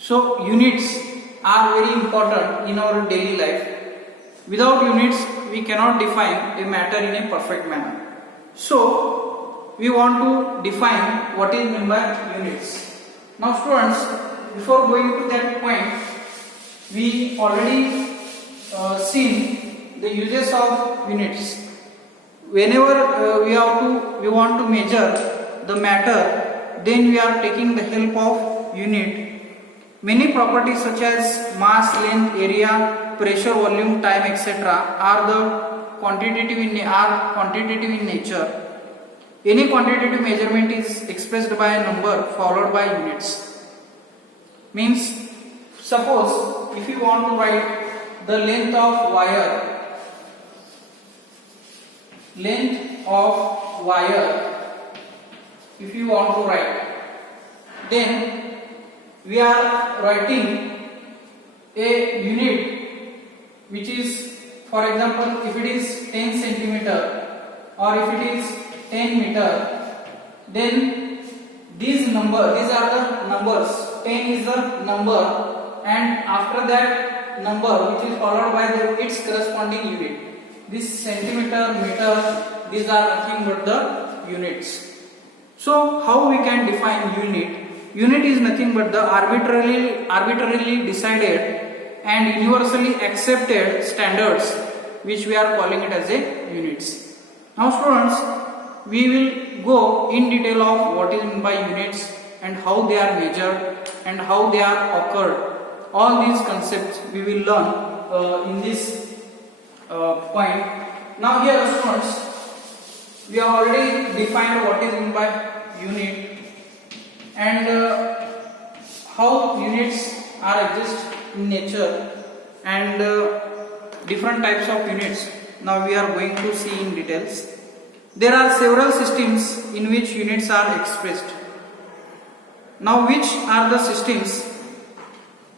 So units are very important in our daily life. Without units, we cannot define a matter in a perfect manner. So we want to define what is meant by units. Now students, before going to that point, we already seen the uses of units. Whenever we want to measure the matter, then we are taking the help of unit. Many properties such as mass, length, area, pressure, volume, time, etc. are quantitative in nature. Any quantitative measurement is expressed by a number followed by units. Means, suppose if you want to write the length of wire, if you want to write, then we are writing a unit which is, for example, if it is 10 centimeter or if it is 10 meter, then these are the numbers. 10 is the number, and after that number which is followed by its corresponding unit. This centimeter, meter, these are nothing but the units. So how we can define unit? Unit is nothing but the arbitrarily decided and universally accepted standards, which we are calling it as a units. Now students, we will go in detail of what is meant by units and how they are measured and how they are occurred. All these concepts we will learn in this point. Now here students, we have already defined what is meant by unit and how units are exist in nature and different types of units. Now we are going to see in details. There are several systems in which units are expressed. Now which are the systems?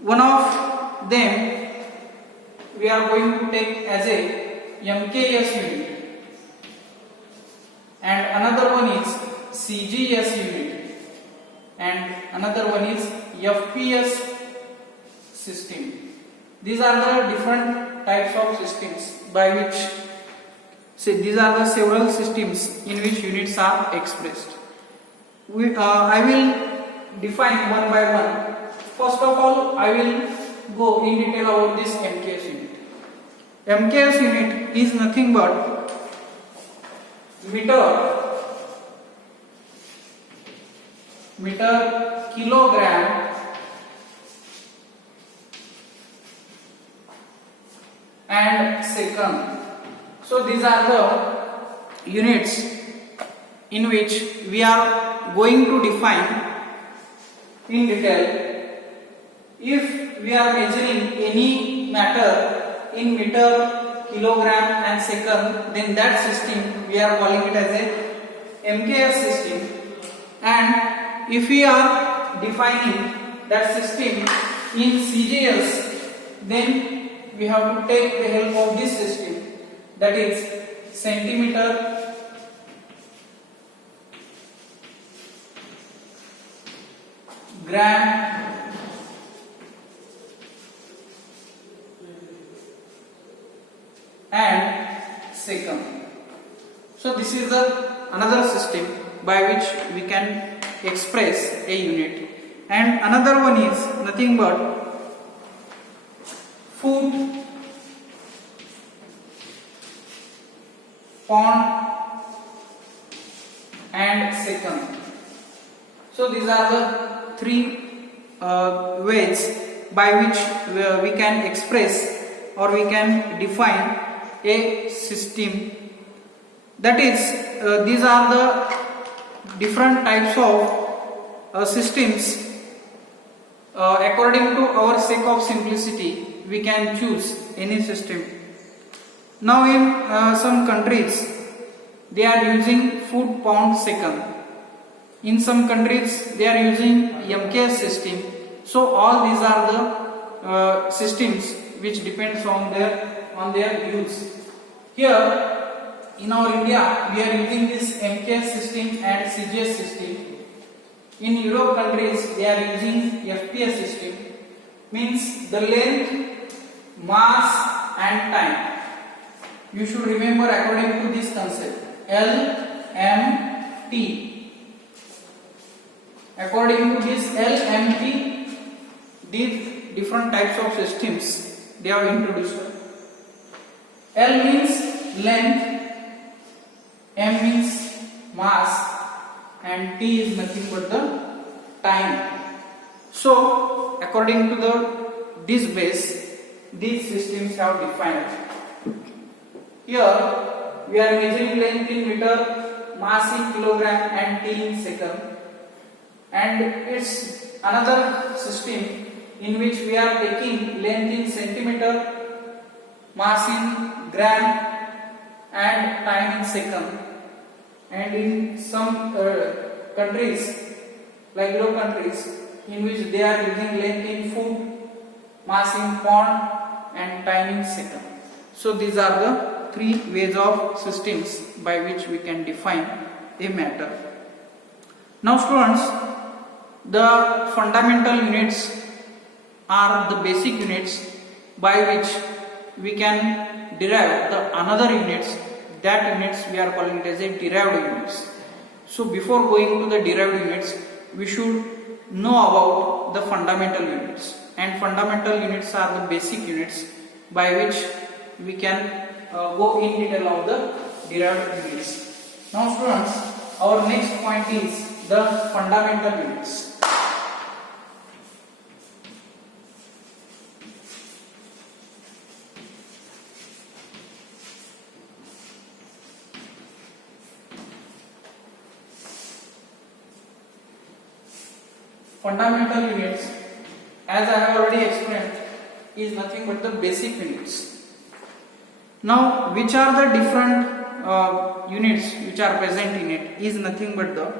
One of them we are going to take as a MKS unit, and another one is CGS unit, and another one is FPS system. These are the different types of systems by which, these are the several systems in which units are expressed. I will define one by one. First of all, I will go in detail about this MKS unit. MKS unit is nothing but meter, kilogram, and second. So these are the units in which we are going to define in detail. If we are measuring any matter in meter, kilogram and second, then that system we are calling it as a MKS system. And if we are defining that system in CGS, then we have to take the help of this system, that is centimeter, gram, and second. So this is another system by which we can express a unit, and another one is nothing but foot, pound, and second. So these are the three ways by which we can express or we can define a system. That is, these are the different types of systems. According to our sake of simplicity, we can choose any system. Now in some countries, they are using foot, pound, second. In some countries, they are using MKS system. So all these are the systems which depends on their use. Here in our India, we are using this MKS system and CGS system. In Europe countries they are using FPS system, means the length, mass and time. You should remember according to this concept LMT. According to this LMT, these different types of systems they have introduced. L means length, M means mass and T is nothing but the time. So according to this base, these systems have defined. Here we are measuring length in meter, mass in kilogram and T in second. And it's another system in which we are taking length in centimeter, mass in gram and time in second. And in some countries like Europe countries in which they are using length in foot, mass in pound and time in second. So these are the three ways of systems by which we can define a matter. Now students, the fundamental units are the basic units by which we can derive the another units. That units we are calling it as a derived units. So before going to the derived units, we should know about the fundamental units, and fundamental units are the basic units by which we can go in detail of the derived units. Now students, our next point is the fundamental units. Fundamental units, as I have already explained, is nothing but the basic units. Now, which are the different units which are present in it is nothing but the,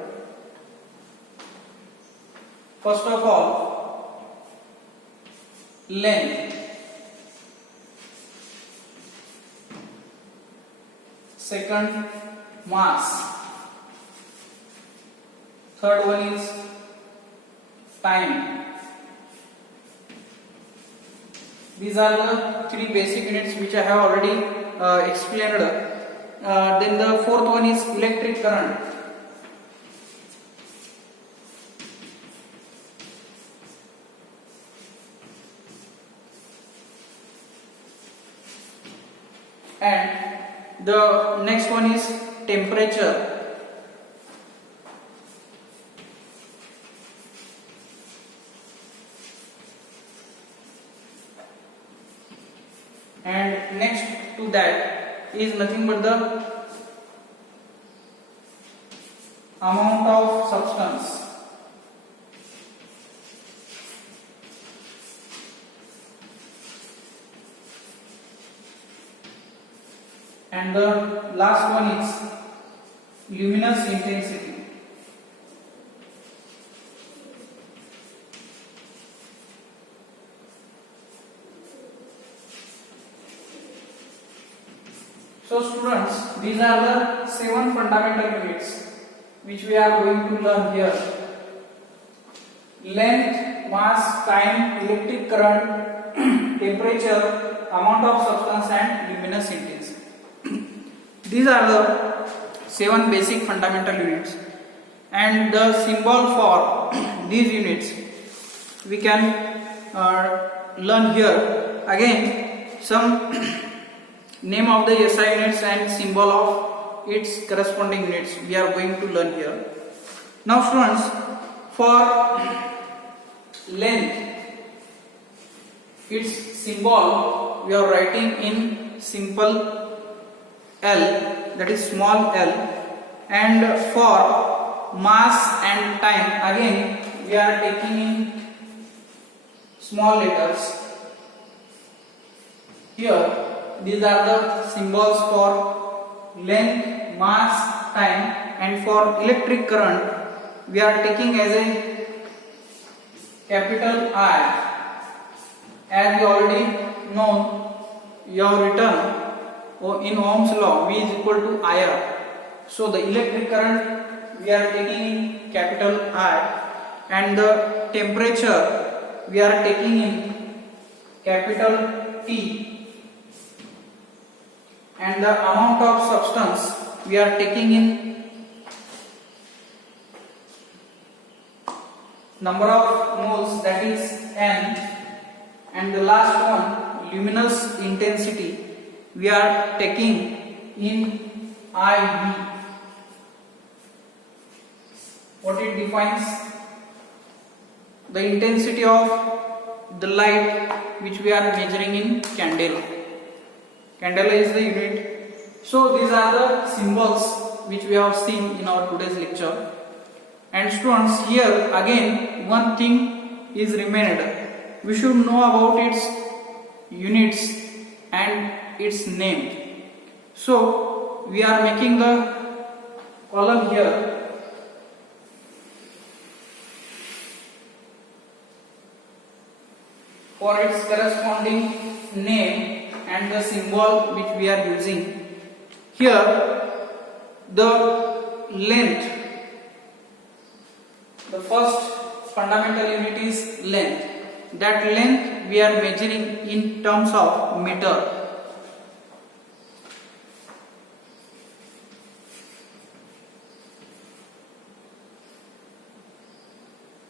first of all, length, second, mass, third one is time. These are the three basic units which I have already explained. Then the fourth one is electric current. And the next one is temperature. And next to that is nothing but the amount of substance. And the last one is luminous intensity. So students, these are the 7 fundamental units which we are going to learn here. Length, mass, time, electric current, temperature, amount of substance and luminous intensity. These are the 7 basic fundamental units, and the symbol for these units we can learn here. Again, some name of the SI units and symbol of its corresponding units we are going to learn here. Now students, for length, its symbol we are writing in simple L, that is small l, and for mass and time again we are taking in small letters. Here these are the symbols for length, mass, time, and for electric current we are taking as a capital I. As you already know, you have written in Ohm's law, V is equal to IR. So the electric current we are taking in capital I, and the temperature we are taking in capital T, and the amount of substance we are taking in number of moles, that is N, and the last one luminous intensity we are taking in IV. What it defines? The intensity of the light which we are measuring in candela. Candela is the unit. So these are the symbols which we have seen in our today's lecture. And students, here again one thing is remained. We should know about its units and its name. So we are making the column here. For its corresponding name and the symbol which we are using. Here the length, the first fundamental unit is length. That length we are measuring in terms of meter.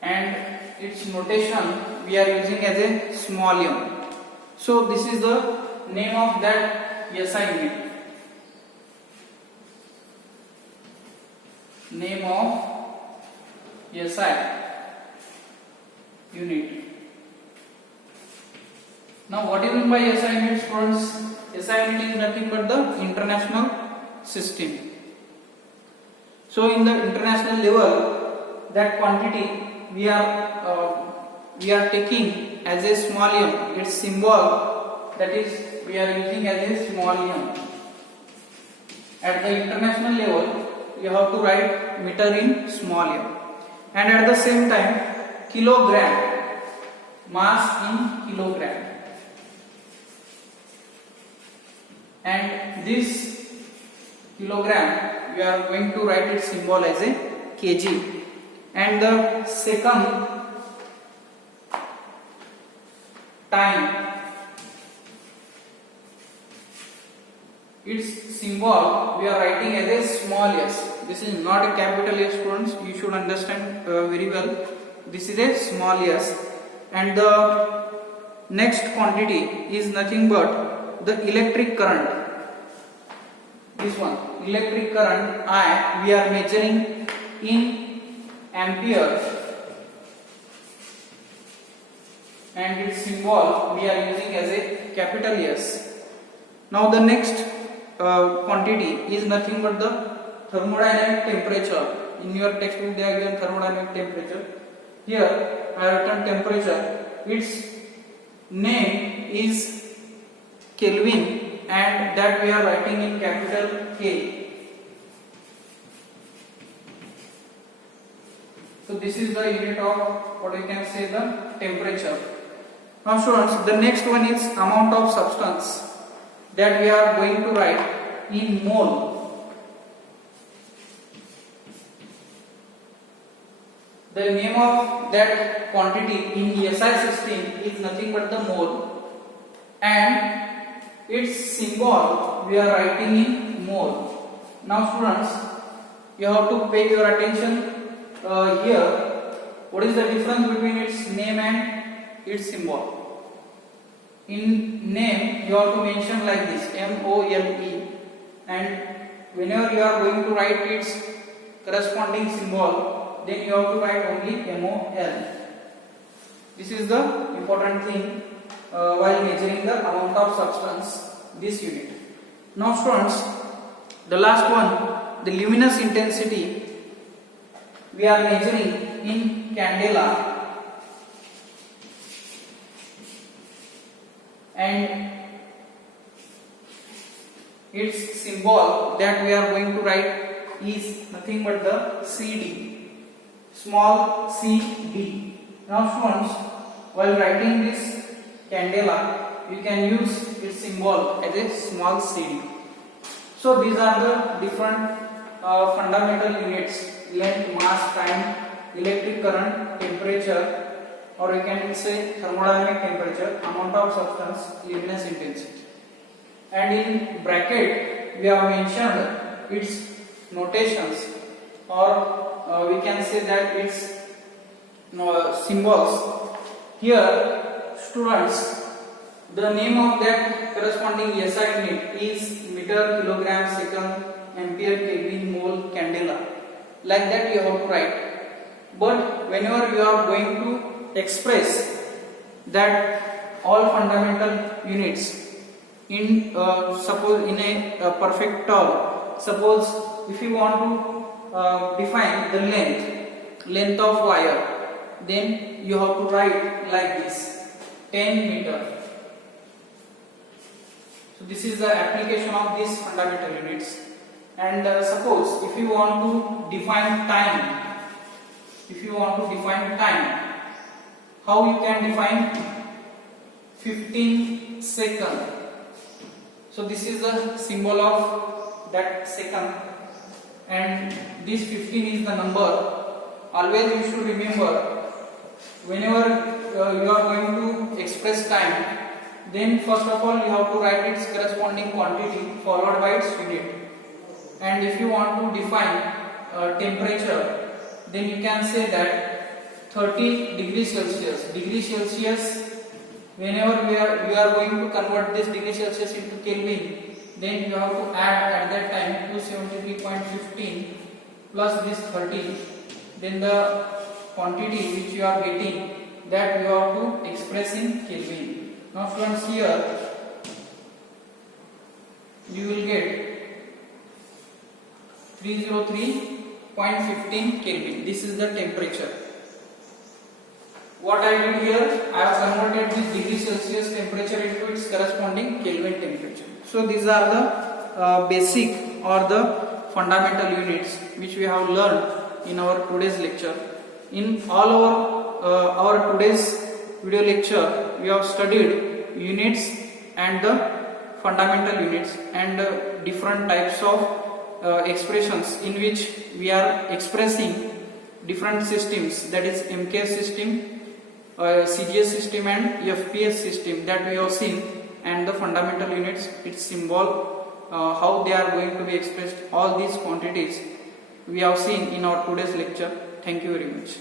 And its notation we are using as a small m. So this is the name of that SI unit. Name of SI unit. Now what is meant by SI unit, students? SI unit is nothing but the international system. So in the international level, that quantity we are taking as a small m, its symbol, that is we are using as a small m. At the international level you have to write meter in small m, and at the same time kilogram, mass in kilogram, and this kilogram we are going to write its symbol as a kg. And the second time, its symbol we are writing as a small s. This is not a capital S, students, you should understand very well. This is a small s. And the next quantity is nothing but the electric current. This one, electric current I, we are measuring in ampere, and its symbol we are using as a capital S. Now the next quantity is nothing but the thermodynamic temperature. In your textbook they are given thermodynamic temperature. Here I have written temperature. Its name is Kelvin, and that we are writing in capital K. So this is the unit of what we can say the temperature. Now students, the next one is amount of substance, that we are going to write in mole. The name of that quantity in the SI system is nothing but the mole, and its symbol we are writing in mole. Now students, you have to pay your attention here. What is the difference between its name and its symbol? In name you have to mention like this, MOLE, and whenever you are going to write its corresponding symbol, then you have to write only MOL. This is the important thing while measuring the amount of substance, this unit. Now students, the last one, the luminous intensity we are measuring in candela, and its symbol that we are going to write is nothing but the CD, small CD. Now students, while writing this candela, you can use its symbol as a small CD. So these are the different fundamental units: length, mass, time, electric current, temperature, or we can say thermodynamic temperature, amount of substance, luminous intensity. And in bracket we have mentioned its notations, or we can say that its symbols. Here students, the name of that corresponding SI unit is meter, kilogram, second, ampere, Kelvin, mole, candela. Like that you have to write. But whenever you are going to express that all fundamental units in suppose in a perfect term, suppose if you want to define the length of wire, then you have to write like this, 10 meter. So this is the application of these fundamental units. And suppose if you want to define time, how you can define 15 second. So this is the symbol of that second, and this 15 is the number. Always you should remember, whenever you are going to express time, then first of all you have to write its corresponding quantity followed by its unit. And if you want to define temperature, then you can say that 30 degrees Celsius. Degree Celsius, whenever we are going to convert this degree Celsius into Kelvin, then you have to add at that time 273.15 plus this 30, then the quantity which you are getting, that you have to express in Kelvin. Now students, here you will get 303.15 Kelvin. This is the temperature. What I did here, I have converted this degree Celsius temperature into its corresponding Kelvin temperature. So these are the basic or the fundamental units which we have learned in our today's lecture. In all our today's video lecture, we have studied units and the fundamental units and different types of expressions in which we are expressing different systems, that is MKS system, CGS system and FPS system that we have seen, and the fundamental units, its symbol, how they are going to be expressed. All these quantities we have seen in our today's lecture. Thank you very much.